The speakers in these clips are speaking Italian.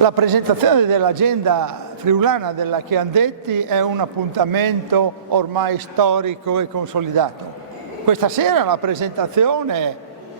La presentazione dell'agenda friulana della Chiandetti è un appuntamento ormai storico e consolidato. Questa sera la presentazione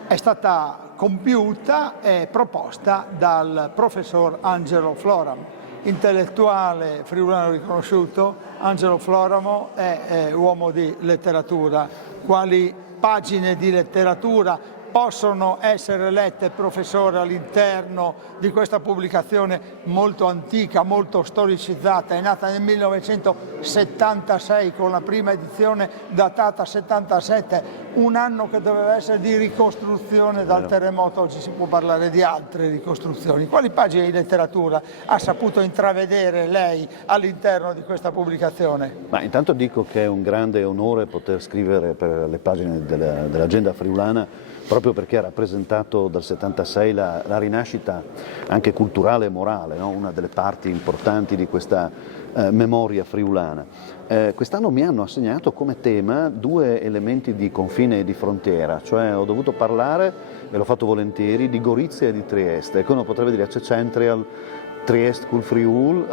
è stata compiuta e proposta dal professor Angelo Floramo, intellettuale friulano riconosciuto. Angelo Floramo è uomo di letteratura. Quali pagine di letteratura possono essere lette, professore, all'interno di questa pubblicazione molto antica, molto storicizzata? È nata nel 1976 con la prima edizione datata 77, un anno che doveva essere di ricostruzione dal terremoto. Oggi si può parlare di altre ricostruzioni. Quali pagine di letteratura ha saputo intravedere lei all'interno di questa pubblicazione? Ma intanto dico che è un grande onore poter scrivere per le pagine dell'agenda friulana, proprio perché ha rappresentato dal 76 la rinascita anche culturale e morale, no? Una delle parti importanti di questa memoria friulana. Quest'anno mi hanno assegnato come tema due elementi di confine e di frontiera, cioè ho dovuto parlare, e l'ho fatto volentieri, di Gorizia e di Trieste, che uno potrebbe dire c'è Central, Trieste col Friul,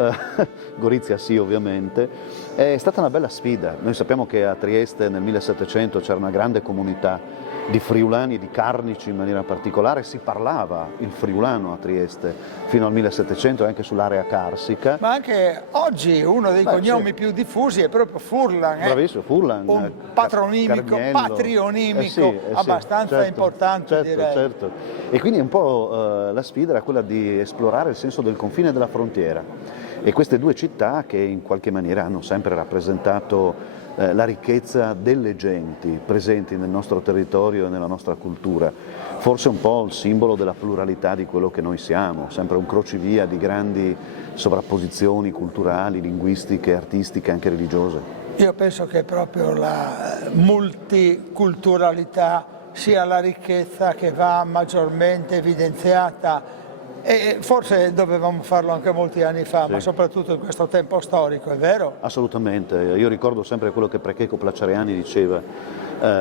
Gorizia sì ovviamente. È stata una bella sfida. Noi sappiamo che a Trieste nel 1700 c'era una grande comunità di friulani e di carnici in maniera particolare, si parlava il friulano a Trieste fino al 1700 e anche sull'area carsica. Ma anche oggi uno dei cognomi più diffusi è proprio Furlan. Bravissimo, Furlan. Un patronimico, patrionimico abbastanza certo, importante, certo, direi. Certo. E quindi un po' la sfida era quella di esplorare il senso del confine e della frontiera. E queste due città che in qualche maniera hanno sempre rappresentato la ricchezza delle genti presenti nel nostro territorio e nella nostra cultura, forse un po' il simbolo della pluralità di quello che noi siamo, sempre un crocevia di grandi sovrapposizioni culturali, linguistiche, artistiche, anche religiose. Io penso che proprio la multiculturalità sia la ricchezza che va maggiormente evidenziata. E forse dovevamo farlo anche molti anni fa, sì, ma soprattutto in questo tempo storico, è vero? Assolutamente, io ricordo sempre quello che Precheco Placiariani diceva,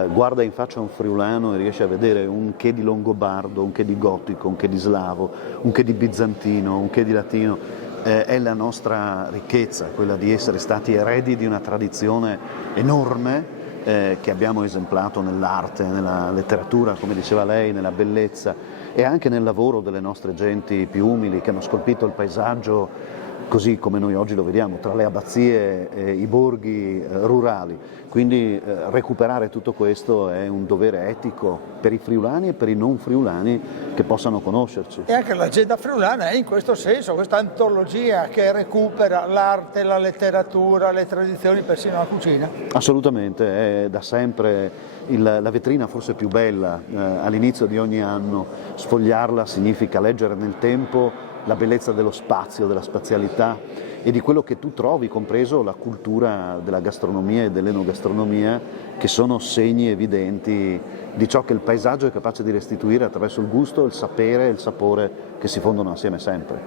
guarda in faccia un friulano e riesce a vedere un che di longobardo, un che di gotico, un che di slavo, un che di bizantino, un che di latino. È la nostra ricchezza, quella di essere stati eredi di una tradizione enorme, che abbiamo esemplato nell'arte, nella letteratura, come diceva lei, nella bellezza e anche nel lavoro delle nostre genti più umili che hanno scolpito il paesaggio così come noi oggi lo vediamo, tra le abbazie e i borghi rurali. Quindi recuperare tutto questo è un dovere etico per i friulani e per i non friulani che possano conoscerci. E anche l'agenda friulana è in questo senso, questa antologia che recupera l'arte, la letteratura, le tradizioni, persino la cucina. Assolutamente, è da sempre la vetrina forse più bella all'inizio di ogni anno. Sfogliarla significa leggere nel tempo la bellezza dello spazio, della spazialità e di quello che tu trovi, compreso la cultura della gastronomia e dell'enogastronomia, che sono segni evidenti di ciò che il paesaggio è capace di restituire attraverso il gusto, il sapere e il sapore che si fondono assieme sempre.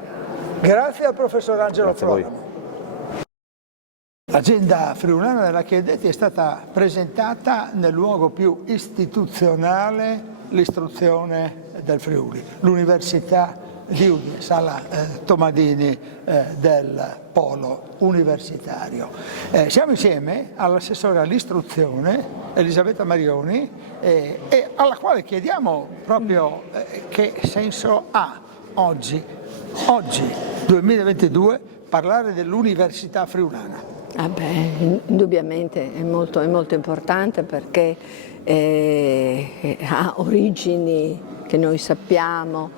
Grazie al professor Angelo Floramo. Grazie a voi. L'agenda friulana della Chiandetti è stata presentata nel luogo più istituzionale, l'istruzione del Friuli, l'Università di Udine, Sala Tomadini del Polo Universitario. Siamo insieme all'assessore all'istruzione Elisabetta Marioni e alla quale chiediamo proprio che senso ha oggi 2022, parlare dell'Università friulana. Indubbiamente è molto importante perché ha origini che noi sappiamo,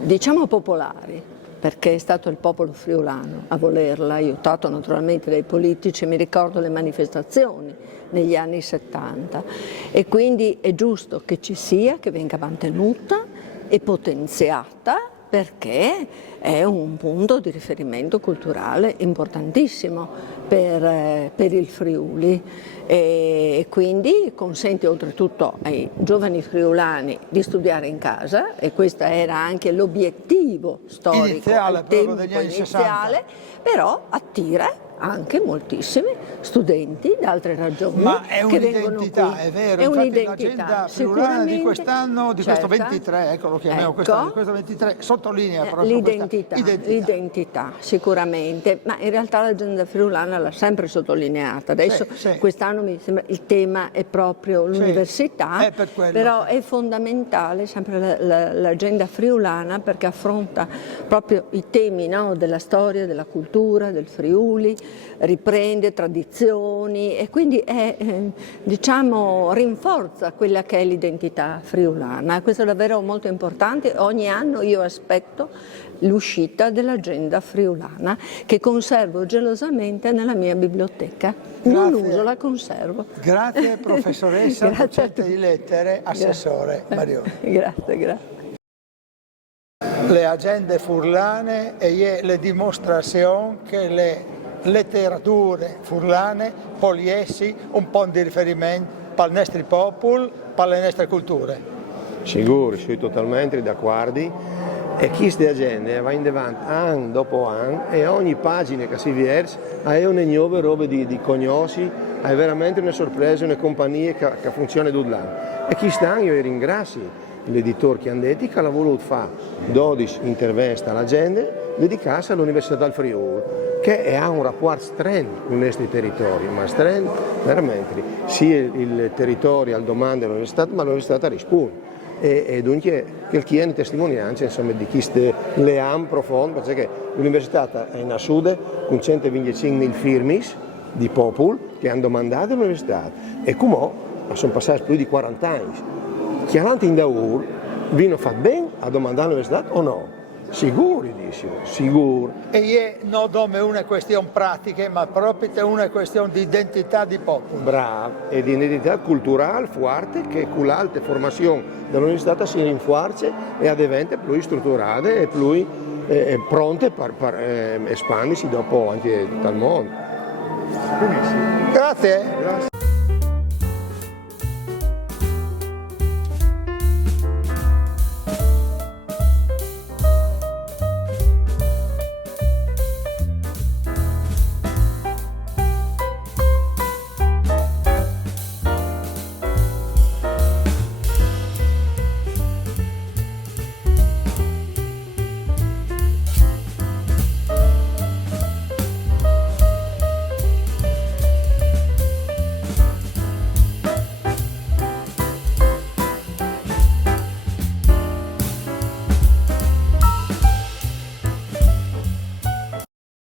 diciamo popolari, perché è stato il popolo friulano a volerla, aiutato naturalmente dai politici. Mi ricordo le manifestazioni negli anni 70 e quindi è giusto che ci sia, che venga mantenuta e potenziata, perché è un punto di riferimento culturale importantissimo per il Friuli e quindi consente oltretutto ai giovani friulani di studiare in casa, e questo era anche l'obiettivo storico iniziale, al tempo degli anni iniziale, 60. Però attira anche moltissimi studenti da altre ragioni Ma è che vengono un'identità, qui. è vero, È infatti un'identità, l'agenda friulana di quest'anno, di questo certo. 23, ecco lo chiamiamo Ecco. quest'anno, di questo 23, sottolinea proprio L'identità, sicuramente, ma in realtà l'agenda friulana l'ha sempre sottolineata. Adesso Sì. quest'anno mi sembra il tema è proprio l'università, è per quello. però è fondamentale sempre l'agenda friulana perché affronta proprio i temi, no, della storia, della cultura, del Friuli, riprende tradizioni e quindi diciamo, rinforza quella che è l'identità friulana. Questo è davvero molto importante. Ogni anno io aspetto l'uscita dell'agenda friulana che conservo gelosamente nella mia biblioteca. Non uso, la conservo. Grazie professoressa, Grazie docente di lettere, assessore Marione. Grazie. Le agende furlane e le dimostrazioni che le letterature furlane poliessi un po' di riferimento per i nostri popoli, per le nostre culture. Sicuro, sono totalmente d'accordo. E queste agende va in avanti anno dopo anno e ogni pagina che si vede è una nuova roba di conosci, è veramente una sorpresa, una compagnia che funziona tutto l'anno. E quest'anno io ringrazio l'editore che hanno detto che ha voluto fare 12 interventi all'agenda dedicate all'Università del Friuli, che ha un rapporto stretto con i nostri territori, ma stretto veramente, sia il territorio al domande dell'università, ma l'università risponde. E dunque che chiede testimonianza insomma, di queste leam profonde, perché l'università è in sud con 125.000 firmi di popoli che hanno domandato all'università e come sono passati più di 40 anni. Chiaramente in Daur vi fa bene a domandare all'università o no? Sicurissimo, sicuro. E non come una questione pratica, ma proprio una questione di identità di popolo. Bravo, e di identità culturale forte che con l'alta formazione dell'università si rinforza e diventa più strutturata e più pronte per espandersi dopo anche dal mondo. Benissimo. Grazie.